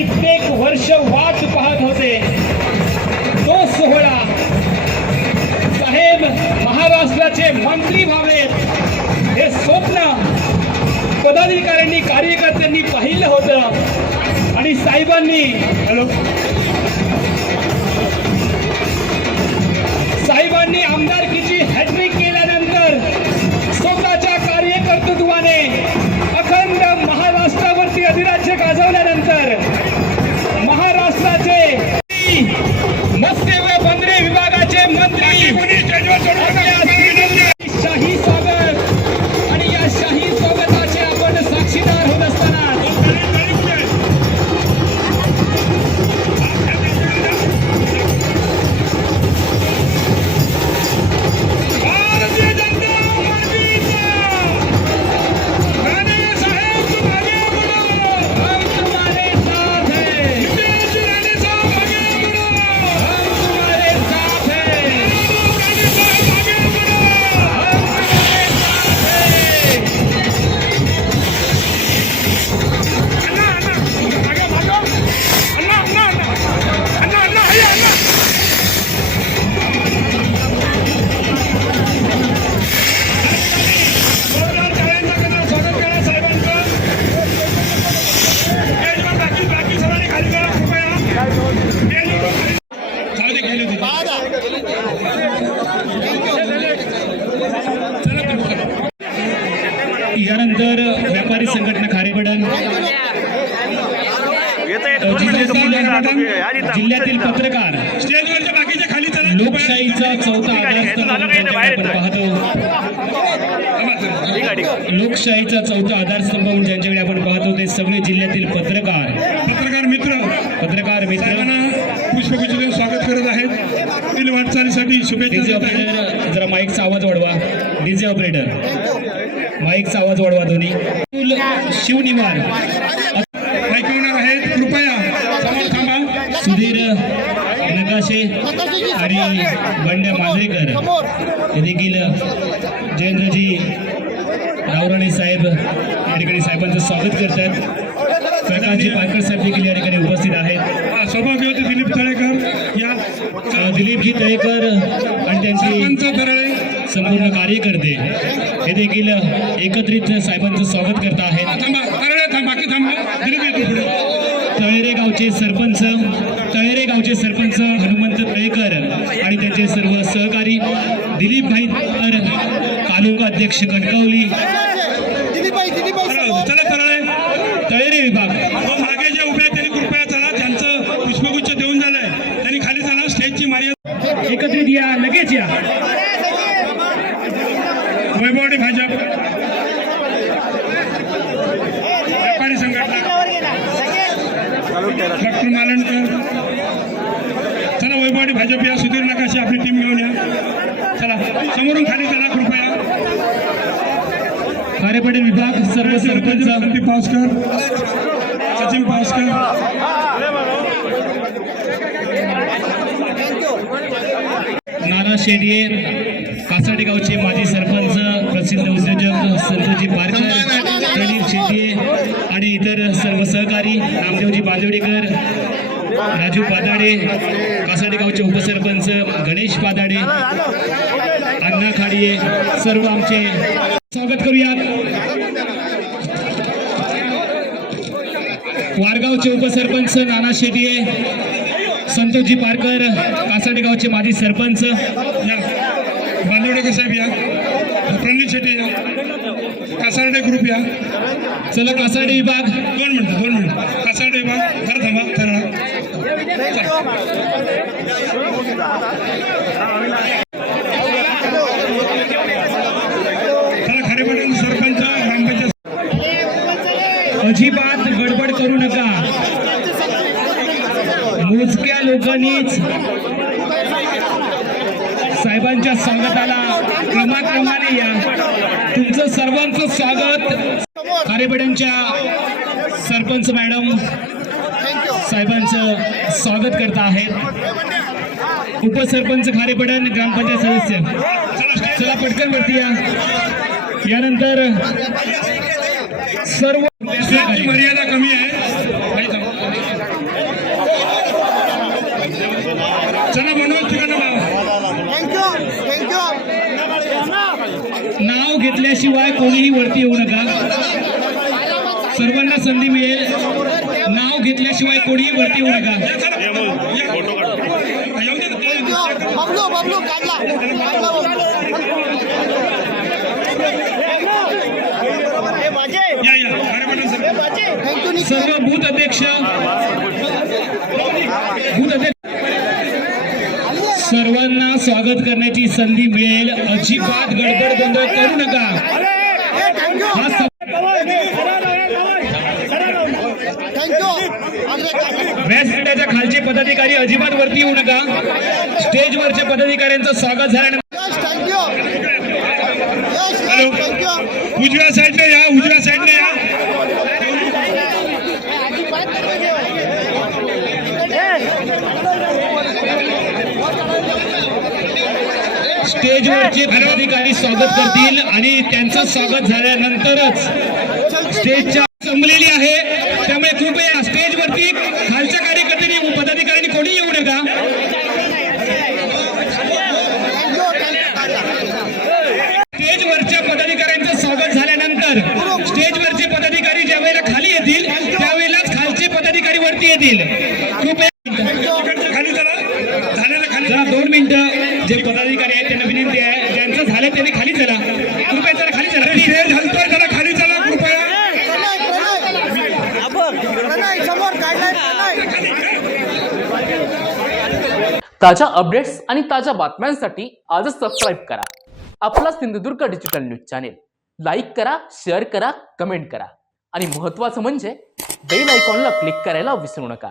कित्येक वर्ष वाट पाहत होते. तो सोहळा साहेब महाराष्ट्राचे मंत्री व्हावेत हे स्वप्न पदाधिकाऱ्यांनी कार्यकर्त्यांनी पाहिलं होतं आणि साहेबांनी हॅलो. साहेबांनी आमदारकीची हॅट्रिक केल्यानंतर स्वतःच्या कार्यकर्तृत्वाने जिल्ह्यातील जिल्ह्यातील पत्रकार. लोकशाहीचा चौथा पाहतो लोकशाहीचा चौथा आधारस्तंभ म्हणून ज्यांच्याकडे आपण पाहतो ते सगळे जिल्ह्यातील पत्रकार. पत्रकार मित्र. पत्रकार मित्र. साहेबांना पुष्पगुच्छ देऊन स्वागत करत आहेत. पुढील वाटचालीसाठी शुभेच्छा ऑपरेटर जरा माईकचा आवाज वाढवा. डीजे ऑपरेटर माईकचा आवाज वाढवा दोन्ही. शिवनिवार. नकाशे आणि बंड्या मांजरेकर. हे देखील जयेंद्रजी रावराणे साहेब या ठिकाणी साहेबांचं स्वागत करतात. प्रकाशजी पारकर साहेब देखील या ठिकाणी उपस्थित आहेत. हा, सौभाग्य दिलीप तळेकर या दिलीपजी तळेकर आणि त्यांची संपूर्ण कार्यकर्ते हे देखील एकत्रित साहेबांचं स्वागत करत आहेत. तळेरे गावचे सरपंच तळेरे गावचे सरपंच हनुमंत तळेकर आणि त्यांचे सर्व सहकारी दिलीप भाई तर तालुका अध्यक्ष कणकवली चला चला दरळे तळेरे विभाग. मागे जे उभे आहेत त्यांनी कृपया चला ज्यांचं पुष्पगुच्छ देऊन झालंय. त्यांनी खाली चला स्टेजची मर्यादा एकत्रित या लगेच या. वैभवडी भाजप. व्यापारी संघटना. डॉक्टर मालणकर. भाजप या सुधीर नकाशी आपली टीम घेऊन या. चला समोरून खाली चला कृपया. खारेपाटील विभाग सर्व सरपंच. संदीप पावसकर. सचिन पावसकर. नाना शेडिये कासाडे गावचे माजी सरपंच प्रसिद्ध उद्योजक संतोजी पारकर प्रणीत शेट्ये आणि इतर सर्व सहकारी नामदेवजी बांदवडेकर राजू पादाडे कासाडेगावचे उपसरपंच गणेश पादाडे अण्णा खाडिये सर्व आमचे स्वागत करूयात. वारगावचे उपसरपंच नाना शेटिये संतोषजी पारकर कासाडेगावचे माजी सरपंच. या बांदवडेकर साहेब या प्रणित शेट्टी या कासारडे ग्रुप या. चला कासाडे विभाग. दोन मिनिटं दोन मिनिटं. कासारडे विभाग जरा थांबा करा चला खरे पटेल सरपंच ग्रामपंचायत अजिबात गडबड करू नका. मोजक्या लोकांनीच साहेबांच्या स्वागताला क्रमाक्रमाने या. तुमचं सर्वांचं स्वागत. खारेपाड्यांच्या सरपंच मॅडम साहेबांचं स्वागत करत आहेत उपसरपंच खारेपडन ग्रामपंचायत सदस्य. चला पटकन वरती या. यानंतर सर्व मर्यादा कमी आहे. चला मनोज नाव घेतल्याशिवाय कोणीही वरती येऊ नका. सर्वांना संधी मिळेल. नाव घेतल्याशिवाय कोणीही वरती येऊ नका सर्व बूथ अध्यक्ष बूथ अध्यक्ष. सर्वांना स्वागत करण्याची संधी मिळेल. अजिबात गडबड गोंधळ करू नका. व्यासपीठाच्या खालचे पदाधिकारी अजिबात वरती येऊ नका. स्टेजवरच्या पदाधिकाऱ्यांचं स्वागत झाल्यानंतर उजव्या साईडने या उजव्या साईडने या. स्टेजवरचे पदाधिकारी स्वागत करतील आणि त्यांचं स्वागत झाल्यानंतरच स्टेजच्या संपलेली आहे. त्यामुळे कृपया स्टेजवरती खालच्या कार्यकर्त्यांनी पदाधिकाऱ्यांनी कोणी येऊ नका थँक्यू थँक्यू स्टेजवरच्या पदाधिकाऱ्यांचं स्वागत झाल्यानंतर स्टेजवरचे पदाधिकारी ज्या वेळेला खाली येतील त्यावेळेलाच खालचे पदाधिकारी वरती येतील कृपया इकडच्या खाली चला झालेलं खाली जरा दोन मिनिटं जे पदाधिकारी आहेत त्यांना विनंती आहे ज्यांचं झालं त्यांनी खाली चला. कृपया जरा खाली चला. स्टेज हलतोय जरा खाली चला कृपया. ताज्या अपडेट्स आणि ताज्या बातम्यांसाठी आजच सबस्क्राईब करा. आपला Sindhudurg digital news channel like करा शेअर करा कमेंट करा. आणि महत्त्वाचं म्हणजे बेल आयकॉनला क्लिक करायला विसरू नका.